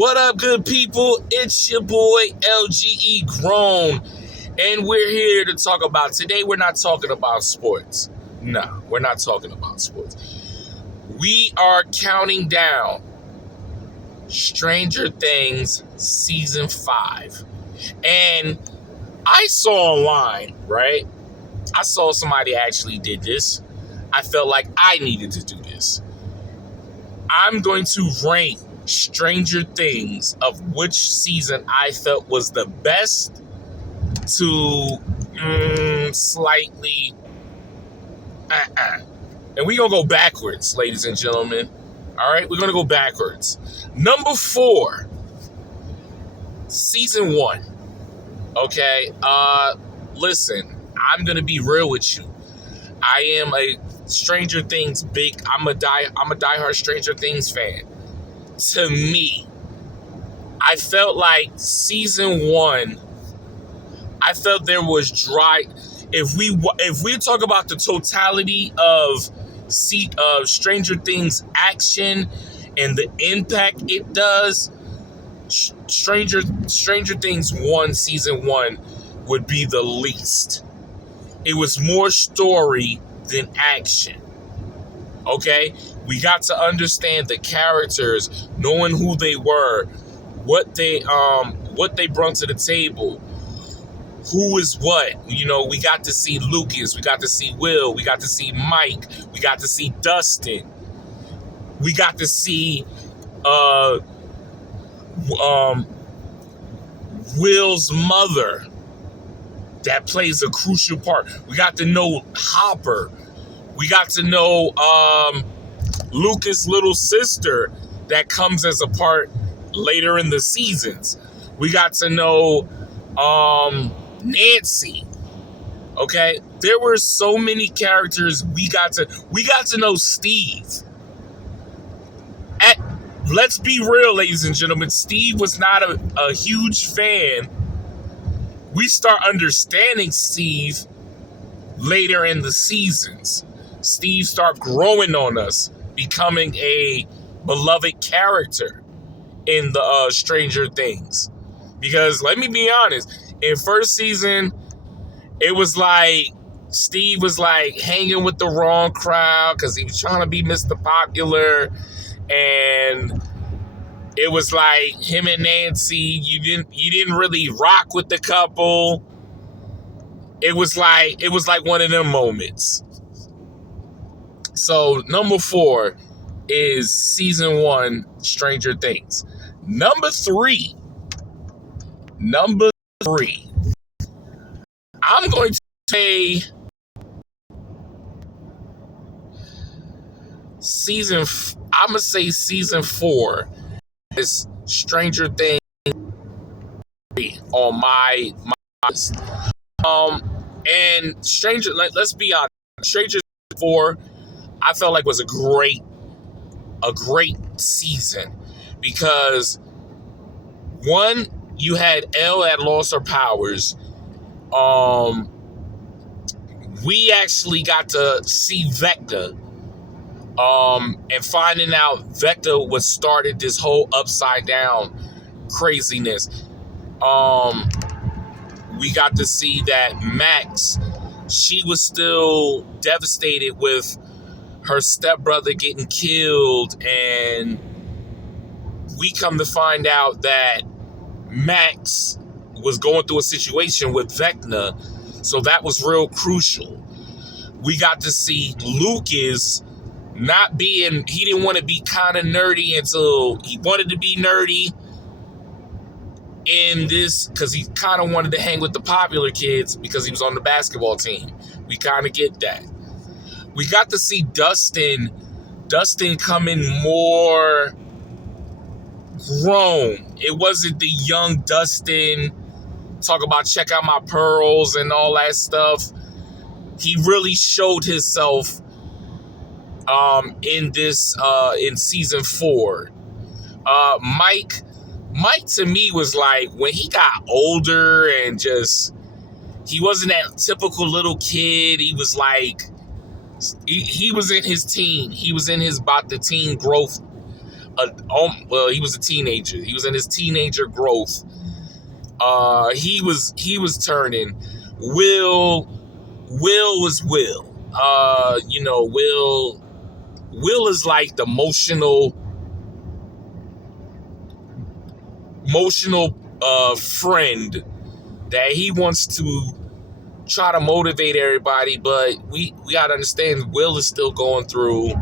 What up, good people? It's your boy LGE Grown, and we're here to talk about. Today, we're not talking about sports. No, we're not talking about sports. We are counting down Stranger Things Season 5. And I saw online, right? I saw somebody actually did this. I felt like I needed to do this. I'm going to rank Stranger Things of which season I felt was the best to slightly and we're going to go backwards, ladies and gentlemen. All right, we're going to go backwards. Number 4, season 1. Okay, listen, I'm going to be real with you. I am a Stranger Things I'm a diehard Stranger Things fan. To me, I felt like season 1, I felt there was dry. If we talk about the totality of Stranger Things action and the impact it does, Stranger Things 1 season 1 would be the least. It was more story than action. Okay? We got to understand the characters, knowing who they were, what they brought to the table, who is what. You know, we got to see Lucas, we got to see Will, we got to see Mike, we got to see Dustin, we got to see Will's mother that plays a crucial part. We got to know Hopper. We got to know Lucas' little sister that comes as a part later in the seasons. We got to know Nancy. Okay, there were so many characters. We got to know Steve. Let's be real, ladies and gentlemen. Steve was not a huge fan. We start understanding Steve later in the seasons. Steve start growing on us, becoming a beloved character in the Stranger Things. Because let me be honest, in first season, it was like Steve was like hanging with the wrong crowd because he was trying to be Mr. Popular, and it was like him and Nancy, you didn't really rock with the couple. It was like one of them moments. So number 4 is season 1, Stranger Things. Number 3, I'm going to say season 4 is Stranger Things on my list. And let's be honest, Stranger 4, I felt like was a great season because 1, you had Elle that lost her powers. We actually got to see Vecna. And finding out Vecna was started this whole upside down craziness. We got to see that Max, she was still devastated with her stepbrother getting killed, and we come to find out that Max was going through a situation with Vecna, so that was real crucial. We got to see Lucas he didn't want to be kind of nerdy until he wanted to be nerdy in this, because he kind of wanted to hang with the popular kids because he was on the basketball team. We kind of get that. We got to see Dustin coming more grown. It wasn't the young Dustin talk about check out my pearls and all that stuff. He really showed himself in season 4. Mike to me was like, when he got older and just, he wasn't that typical little kid. He was like, he was in his teen. He was in his about the teen growth he was a teenager. He was in his teenager growth. He was turning. Will was Will. Will is like the emotional friend that he wants to try to motivate everybody, but we gotta understand Will is still going through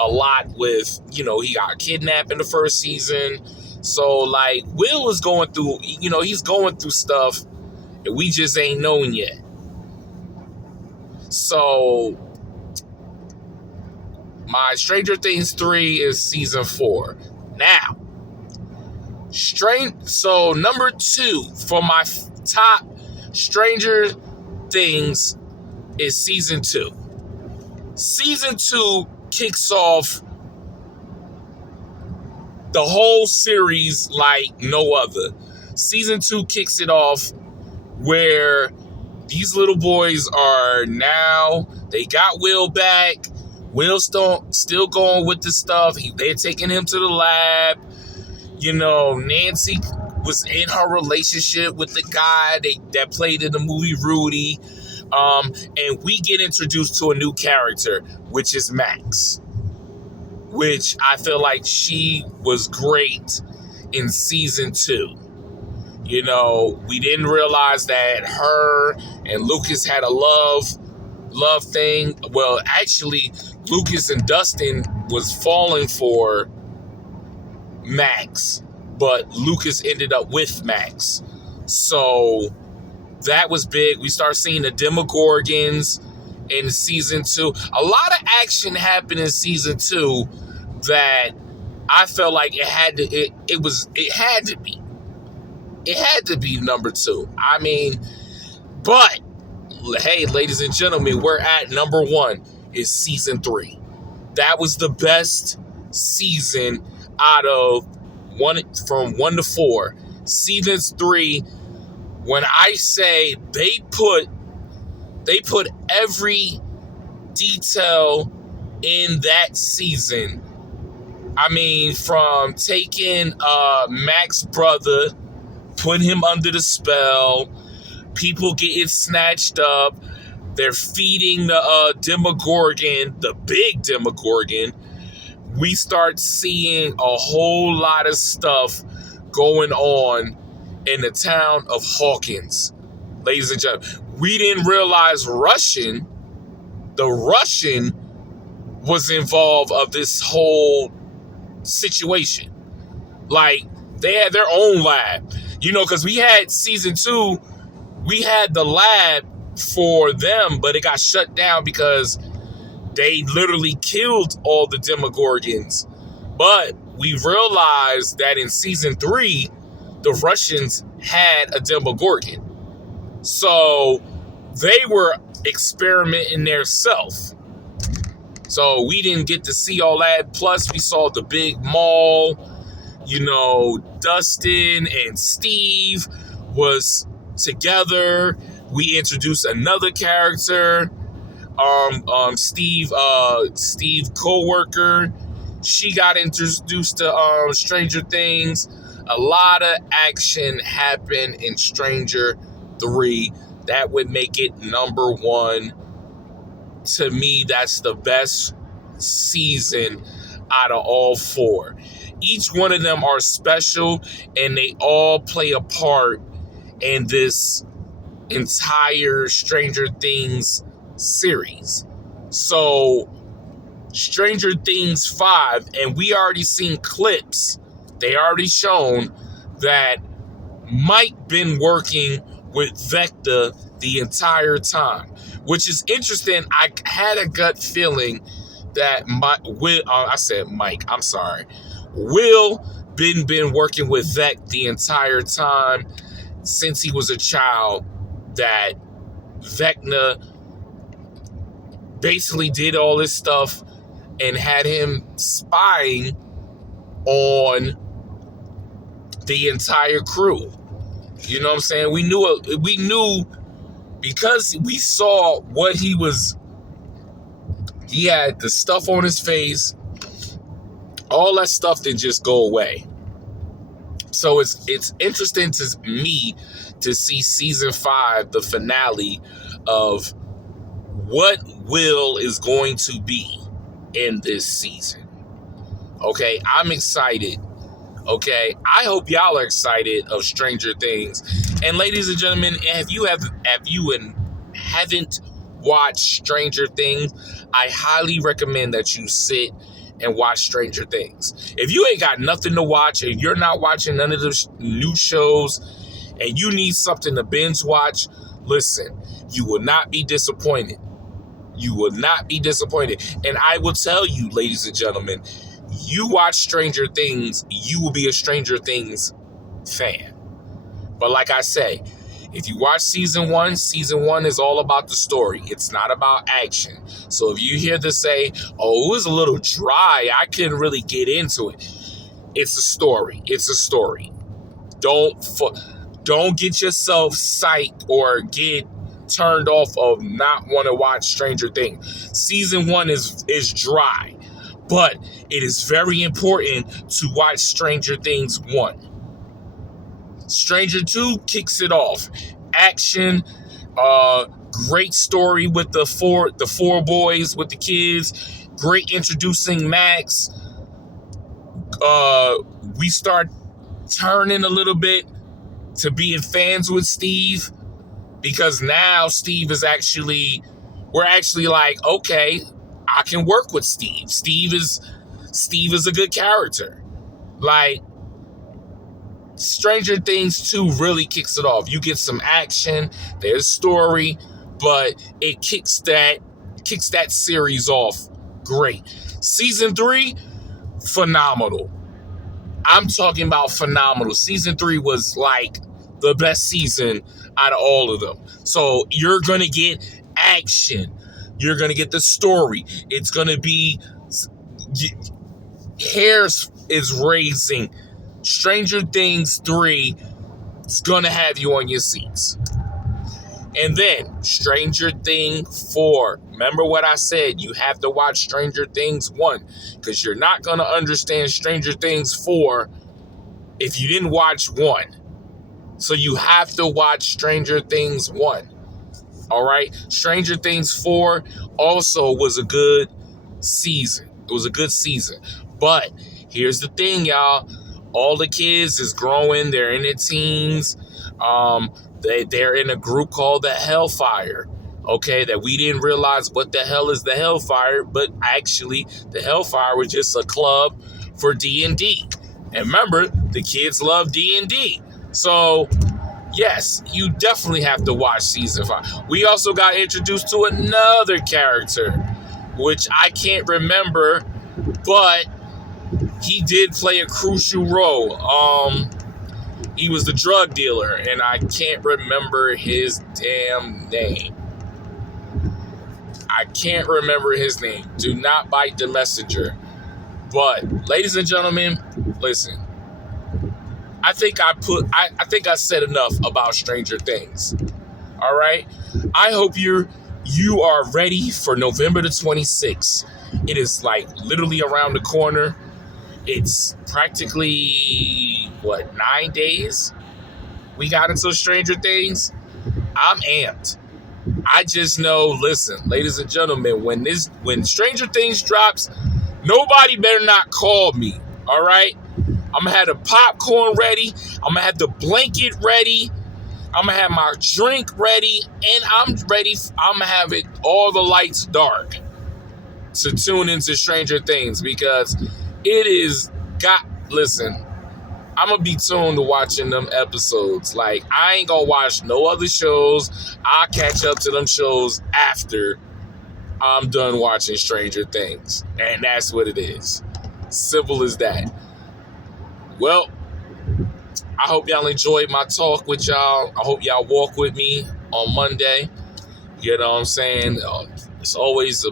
a lot with, he got kidnapped in the first season. So like Will is going through, he's going through stuff and we just ain't knowing yet. So my Stranger Things 3 is season 4. Now, so number 2 for my top Stranger Things is season 2. Season 2 kicks off the whole series like no other. Season 2 kicks it off where these little boys are now, they got Will back. Will's still going with the stuff. They're taking him to the lab. Nancy was in her relationship with the guy that played in the movie Rudy. And we get introduced to a new character, which is Max, which I feel like she was great in season 2. We didn't realize that her and Lucas had a love thing. Well, actually, Lucas and Dustin was falling for Max, but Lucas ended up with Max. So that was big. We start seeing the Demogorgons in season 2. A lot of action happened in season 2 that I felt like it had to be number 2. I mean, but hey, ladies and gentlemen, we're at number 1 is season 3. That was the best season out of from 1 to 4. Season 3, when I say they put every detail in that season. I mean, from taking Max's brother, putting him under the spell, people getting snatched up, they're feeding the Demogorgon, the big Demogorgon. We start seeing a whole lot of stuff going on in the town of Hawkins. Ladies and gentlemen, we didn't realize the Russian was involved of this whole situation. Like, they had their own lab. Because we had season 2, we had the lab for them, but it got shut down because they literally killed all the Demogorgons. But we realized that in season 3, the Russians had a Demogorgon. So they were experimenting themselves. So we didn't get to see all that. Plus, we saw the big mall. Dustin and Steve was together. We introduced another character. Steve co-worker. She got introduced to Stranger Things. A lot of action happened in Stranger 3. That would make it number 1. To me, that's the best season out of all 4. Each one of them are special, and they all play a part in this entire Stranger Things series. So, Stranger Things 5, and we already seen clips. They already shown that Mike been working with Vecna the entire time, which is interesting. I had a gut feeling that Will been working with Vec the entire time since he was a child, that Vecna basically did all this stuff and had him spying on the entire crew. You know what I'm saying? We knew because we saw what he had the stuff on his face. All that stuff didn't just go away. So it's interesting to me to see season 5, the finale of what Will is going to be in this season. Okay, I'm excited. Okay, I hope y'all are excited of Stranger Things. And ladies and gentlemen, if you haven't watched Stranger Things, I highly recommend that you sit and watch Stranger Things. If you ain't got nothing to watch, if you're not watching none of the new shows, and you need something to binge watch, listen, you will not be disappointed. You will not be disappointed. And I will tell you, ladies and gentlemen, you watch Stranger Things, you will be a Stranger Things fan. But like I say, if you watch season 1 is all about the story. It's not about action. So if you hear this say, oh, it was a little dry, I couldn't really get into it. It's a story. It's a story. Don't get yourself psyched or get turned off of not want to watch Stranger Things. Season 1 is dry, but it is very important to watch Stranger Things 1. Stranger 2 kicks it off. Action, great story with the four boys, with the kids. Great introducing Max. We start turning a little bit to being fans with Steve, because now Steve is we're actually like, okay, I can work with Steve. Steve is a good character. Like, Stranger Things 2 really kicks it off. You get some action, there's story, but it kicks that series off great. Season 3, phenomenal. I'm talking about phenomenal. Season 3 was like the best season out of all of them. So you're going to get action. You're going to get the story. It's going to be hairs is raising. Stranger Things 3 is going to have you on your seats. And then Stranger Things 4. Remember what I said? You have to watch Stranger Things 1, because you're not going to understand Stranger Things 4 if you didn't watch 1. So you have to watch Stranger Things 1. All right? Stranger Things 4 also was a good season. It was a good season. But here's the thing, y'all. All the kids is growing. They're in their teens. They're in a group called the Hellfire. Okay, that we didn't realize what the hell is the Hellfire, but actually the Hellfire was just a club for D&D. And remember, the kids love D&D. So, yes, you definitely have to watch season 5. We also got introduced to another character, which I can't remember, but he did play a crucial role. He was the drug dealer, and I can't remember his damn name. I can't remember his name. Do not bite the messenger. But, ladies and gentlemen, listen. I think I said enough about Stranger Things. All right? I hope you are ready for November the 26th. It is like literally around the corner. It's practically, 9 days? We got into Stranger Things. I'm amped. I just know, listen, ladies and gentlemen, when Stranger Things drops, nobody better not call me, all right? I'm going to have the popcorn ready. I'm going to have the blanket ready. I'm going to have my drink ready. And I'm ready. I'm going to have all the lights dark to tune into Stranger Things, because it is listen, I'm going to be tuned to watching them episodes. Like, I ain't going to watch no other shows. I'll catch up to them shows after I'm done watching Stranger Things. And that's what it is. Simple as that. Well, I hope y'all enjoyed my talk with y'all. I hope y'all walk with me on Monday. You know what I'm saying? It's always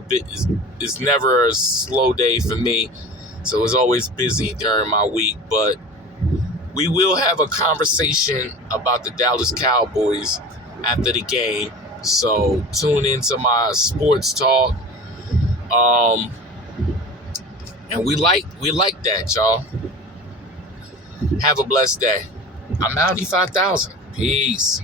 it's never a slow day for me. So it's always busy during my week. But we will have a conversation about the Dallas Cowboys after the game. So tune into my sports talk. And we like that, y'all. Have a blessed day. I'm Audi 5000. Peace.